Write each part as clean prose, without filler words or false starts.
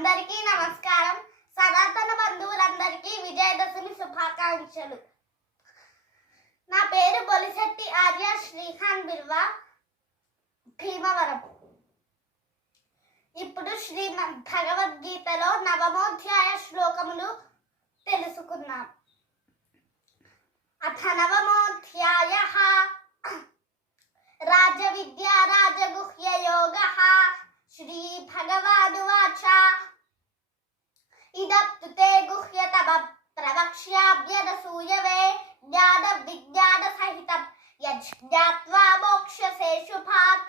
అందరికీ నమస్కారం. సనాతన బంధువులందరికీ విజయదశమి శుభాకాంక్షలు. నా పేరు బొలిశెట్టి ఆర్య శ్రీఖాన్ బిల్వా, భీమవరం. ఇప్పుడు శ్రీమద్ భగవద్గీతలో నవమోధ్యాయ శ్లోకములు తెలుసుకుందాం. అథ నవమోధ్యాయః రాజవిద్యా రాజగుహ్య యోగః. శ్రీ భగవానువాచ ఇదప్తు తే గుహ్యతమ ప్రవక్ష్యామ్యనసూయవే జ్ఞాన విజ్ఞాన సహితం యజ్ఞాత్వా మోక్షసే శుభాత్.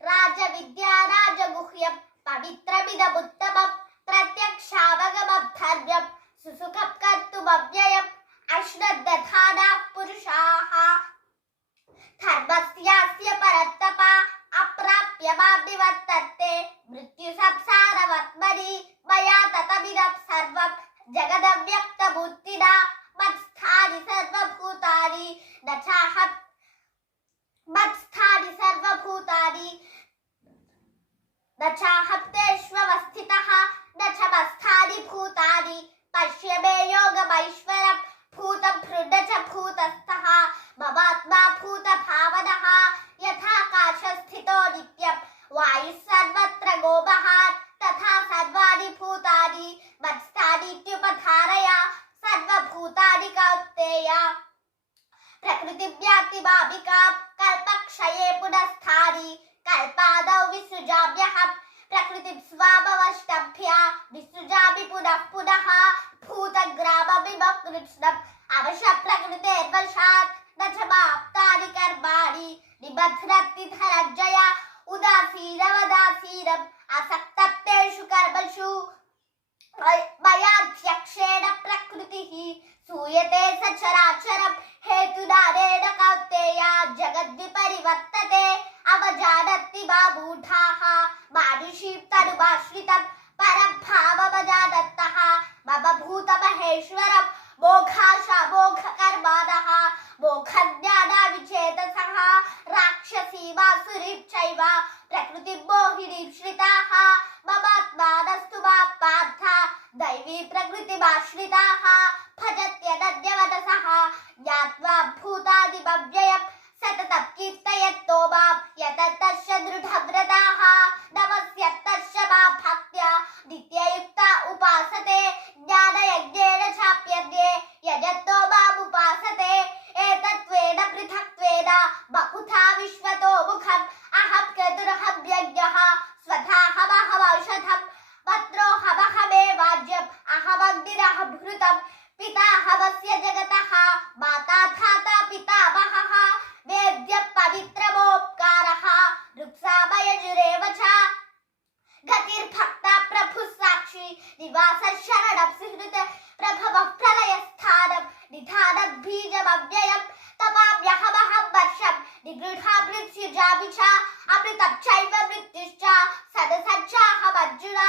రాజవిద్యా రాజగుహ్యం పవిత్రమిదముత్తమం ప్రత్యక్షావగమం ధర్మ్యం సుసుఖం కర్తుమవ్యయం. అశ్రద్ధధానాః పురుషాః ధర్మస్యాస్య పరత్తప అప్రాప్య మాం నివర్తంతే మృత్యు సంసారవత్మని మయా తతమిదం సర్వం జగదవ్యక్తమూర్తినా మత్స్థాని సర్వభూతాని నచాహం తేష్వస్థితః నచమస్థాని భూతాని పశ్య మే యోగమైశ్వరం భూతం భృడ చ భూతస్థః మమాత్మా భూత భావనః యథాకాశస్థితో నిత్యం వాయుః సర్వత్ర గోమహాన్ తథా సర్వాణి భూతాని మత్స్థానీత్యుపధారయ. సర్వభూతాని కౌంతేయ ప్రకృతి వ్యాప్తి మామికాం కల్పక్షయే పునఃస్థాని కల్పాదౌ విసృజామ్యహం ప్రకృతి స్వామవష్టభ్య విసృజామి పునః పునః భూతగ్రామమిమం కృష్ణం అవశ ప్రకృతేర్వశాత్ నచమాప్తాని కర్మాణి నిబధ్నతి ధనంజయ. ఉదాసీనవదాసీనం అసక్తం తేషు కర్మషు మయాధ్యక్షేణ ప్రకృతిః సూయతే సచరాచరం హేతునానేన కౌంతేయ జగద్విపరివర్తతే. అవజానన్తి మా మూఢాః మానుషీం తనుమాశ్రితం పరం భావమజానन्तః మమ భూతమహేశ్వరం. మోఘకర్మాణః మోఘజ్ఞానావిచేతసః రాక్షసీమాసురీం చైవ ప్రకృతిం మోహినీం శ్రితాః మమాత్మానస్తు మాం పార్థ దైవీ ప్రకృతిమాశ్రితాః భజత్యనన్యమనసః జ్ఞాత్వా భూతాని మవ్యయం సతతం కీర్తయంతో మాం యతతశ్చ దృఢవ్రతాః నమస్యంతశ్చ మాం భక్త్యా నిత్యయుక్తా ఉపాసతే. జ్ఞానయజ్ఞేన చాప్యన్యే యజంతో మాముపాసతే. ఏతత్వేన పృథక్త్వేన బహుధా విశ్వతో ముఖం అహం క్రతురహం యజ్ఞః స్వధాహమహమౌషధం పత్రోహమహమేవాజ్యం అహమగ్నిరహం హృతం పితాహమస్య జగతః మాతా ధాతా పితామహః వేద్యం పవిత్రమోంకారః ఋక్సామయజురేవ చ. గతిర్భక్తా ప్రభుః సాక్షి నివాసః శరణం సుహృత ప్రభవః ప్రళయస్థానం నిధానం బీజమవ్యయం. తపామ్యహమహం వర్షం నిగృఢా మృత్యుజామి చ అమృతం చైవ మృత్యుశ్చ సదసచ్చాహమర్జున.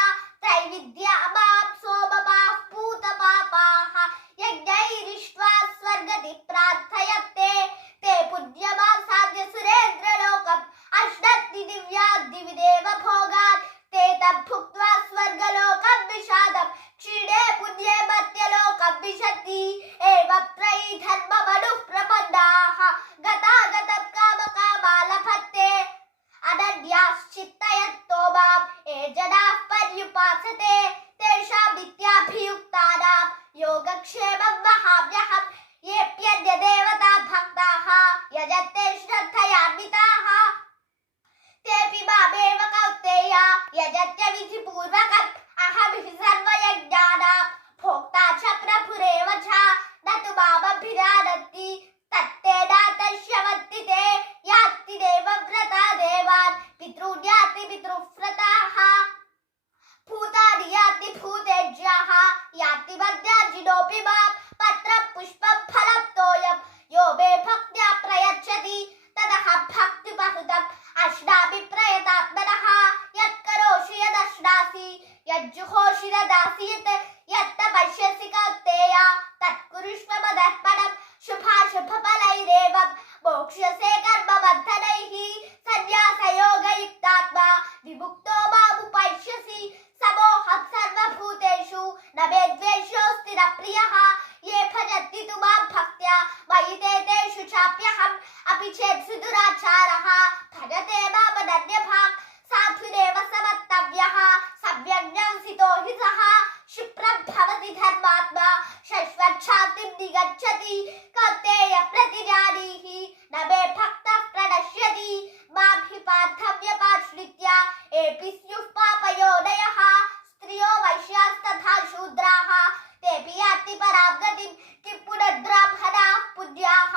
త్రైవిద్యా మాం సోమపాః పూతపాపాః యజ్ఞైరిష్ట్వా స్వర్గతి ప్రార్థయంతే. తే పుణ్యమాసాద్య సురేంద్రలోకం అశ్నత్తి దివ్యాద్దివిదేవ భోగాన్. తే తద్భుక్త్వా స్వర్గలోకం విషాదం క్షీణే పుణ్యే మర్త్యలోకం విశంతి. ఏవం త్రయీ ధర్మమనుః ప్రపన్నాః గతాగతం కామకామా లభన్తే. అనన్యాశ్చిత్తయంతో మాం ఏ జనాః పర్యుపాసతే తేషాం నిత్యాభియుక్తానాం యోగక్షేమం వహామ్యహం. ఏప్యన్యదేవతా భక్తాః యజంతే శ్రద్ధయాన్వితాః తేపి మామేవ కౌంతేయ యజత్య విధిపూర్వకం. అహం హి సర్వయజ్ఞానాం భోక్తా చ ప్రభురేవ చ నతు మామభిజానంతి प्रियः ये भजन्ति तु मां भक्त्या मयि तेषु चाप्यहम् अपि चेत् सुदुराचारः भजते मामनन्यभाक् साधुरेव समर्तव्यः सम्यग् हि सः क्षिप्रं भवति धर्मात्मा शश्वच्छान्तिं निगच्छति कौन्तेय प्रतिजानीहि न मे भक्तः प्रणश्यति मां हि पार्थव्यपाश्रित्य एपि स्युः पापयोनयः स्त्रियो वैश्यास्तथा शूद्राः तेऽपि यान्ति परां गतिं किं पुनर्ब्राह्मणाः पुण्याः